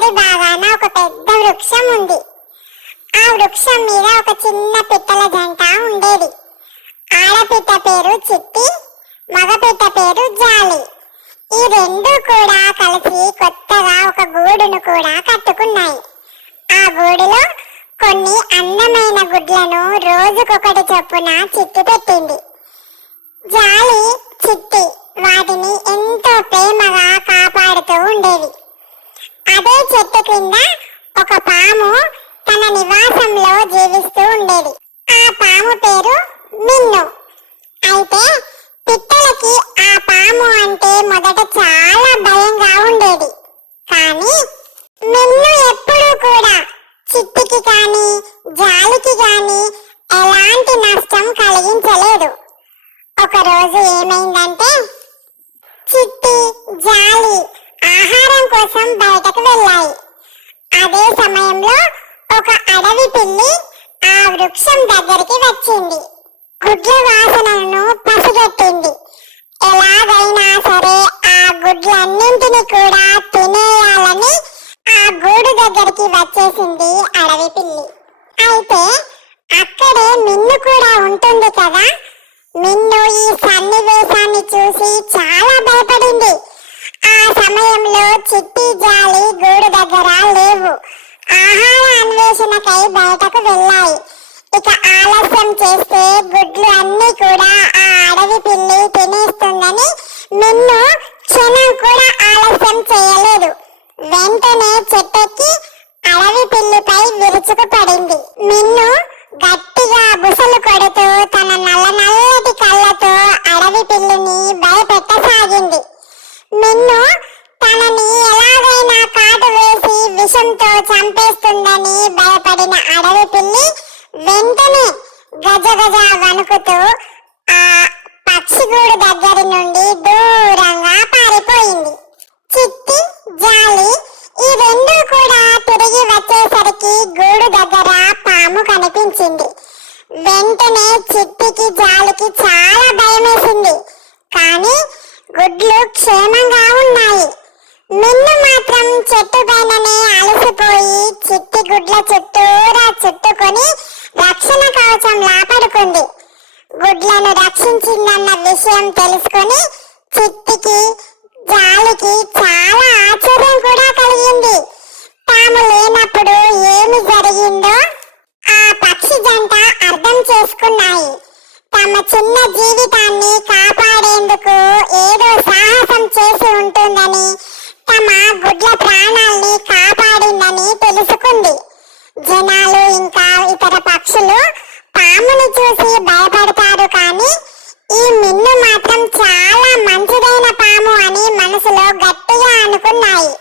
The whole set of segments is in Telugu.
అడవి భాగాన ఒక పెద్ద వృక్షం ఉంది. ఆ వృక్షం మీద ఒక చిన్న పిట్టల జంట ఉండేది. ఆడపిట్ట పేరు చిట్టి, మగపిట్ట పేరు జాలి. ఈ రెండు కూడా కలిసి కొత్తగా ఒక గూడును కూడా కట్టుకున్నాయి. ఆ గూడులో కొన్ని అందమైన గుడ్లను రోజుకొకటి చొప్పున చిట్టి పెట్టింది. జాలి, చిట్టి వాటిని ఎంతో ప్రేమగా కాపాడుతూ ఉండేవి. అదే చెట్టు కింద ఒక పాము తన నివాసంలో జీవిస్తూ ఉండేది. ఆ పాము పేరు మిన్ను. అయితే పిట్టలకి ఆ పాము అంటే మొదట చాలా భయంగా ఉండేది. కానీ మిన్ను ఎప్పుడూ కూడా చిట్టికి కానీ జాలికి కానీ ఎలాంటి నష్టం కలిగించలేదు. ఒకరోజు ఏమైందంటే, చిట్టి, జాలి ఆహారం కోసం బయటకు వెళ్ళాయి. అదే సమయంలో ఒక అడవి పిల్లి ఆ వృక్షం దగ్గరికి వచ్చింది. గుడ్ల వాసనను పసిగట్టింది. ఎలాగైనా సరే ఆ గుడ్లన్నింటినీ కూడా తినేయాలని ఆ గూడు దగ్గరికి వచ్చేసింది అడవి పిల్లి. అయితే అక్కడే మిన్ను కూడా ఉంటుంది కదా. మిన్ను ఈ సన్నివేశాన్ని చూసి చాలా భయపడింది. ఆ సమయంలో చిట్టి, జాలి గూడు దగ్గర లేవు. ఆహార అన్వేషణకై బయటకు వెళ్ళాయి. ఇక ఆలస్యం చేస్తే గుడ్లు అన్ని కూడా ఆ అడవి పిల్లి తినేస్తుందని మిన్ను క్షణం కూడా ఆలస్యం చేయలేదు. వెంటనే చెట్టెక్కి అడవి పిల్లిపై విరుచుకు పడింది. మిన్ను గట్టిగా బుసలు కొడుతూ తన నల్లటి కళ్ళతో అడవి పిల్లిని భయపెట్టసాగింది. మిన్ను తనని ఎలాగైనా కాటు వేసి విషంతో చంపేస్తుందని భయపడిన అడవి పిల్లి వెంటనే గజగజ వణుకుతూ ఆ పక్షిగూడు దగ్గరి నుండి దూరంగా పారిపోయింది. చిట్టి, జాలి ఈ రెండు కూడా తిరిగి వచ్చేసరికి గూడు దగ్గర పాము కనిపించింది. వెంటనే చిట్టికి, జాలికి చాలా భయమేసింది. కానీ గుడ్లు క్షేమంగా ఉన్నాయి. మిన్ను మాత్రం చెట్టు పైననే అలసిపోయి చిట్టి గుడ్ల చుట్టూరా చుట్టుకొని రక్షణ కవచంలా పడుకుంది. గుడ్లను రక్షించిందన్న విషయం తెలుసుకొని చిట్టికి, జాలికి చాలా ఆశ్చర్యం కూడా కలిగింది. తాము లేనప్పుడు ఏమి జరిగిందో ఆ పక్షి జంట అర్థం చేసుకున్నాయి. తమ చిన్న జీవితాన్ని కాపాడేందుకు ఏదో సాహసం చేసి ఉంటుందని, తమ గుడ్ల ప్రాణాల్ని కాపాడిందని తెలుసుకుంది. జనాలు ఇంకా ఇతర పక్షులు పాముని చూసి భయపడతారు, కానీ ఈ మిన్ను మాత్రం చాలా మంచిదైన పాము అని మనసులో గట్టిగా అనుకున్నాయి.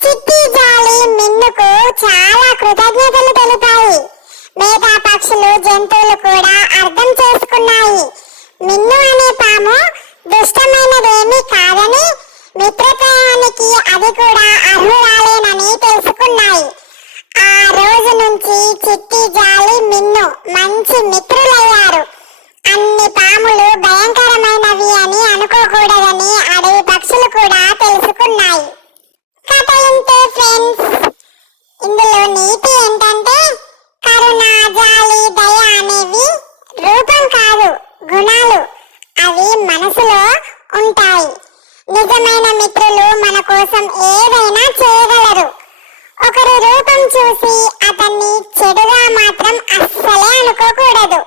చిట్టి, జాలి మిన్నుకు చాలా కృతజ్ఞతలు తెలిపాయి. మిగతా పక్షులు, జంతువులు కూడా అర్థం చేసుకున్నాయి. మిన్ను అనే పాము దుష్టమైనదేమీ కాదని, మిత్రత్వానికి అది కూడా అర్హురాలేనని తెలుసుకున్నాయి. ఆ రోజు నుంచి చిట్టి, జాలి, మిన్ను మంచి మిత్రులయ్యారు. అన్ని పాములు భయంకరమైనవి అని అనుకోకూడదని అడవి పక్షులు కూడా తెలుసుకున్నాయి. కథ ఇంతే ఫ్రెండ్స్. ఇందులో నీతి ఏంటంటే, కరుణ, జాలి, దయ అనేవి రూపం కాదు, గుణాలు. అవి మనసులో ఉంటాయి. నిజమైన మిత్రులు మన కోసం ఏదైనా చేయగలరు. ఒకరి రూపం చూసి అతన్ని చెడుగా మాత్రం అస్సలే అనుకోకూడదు.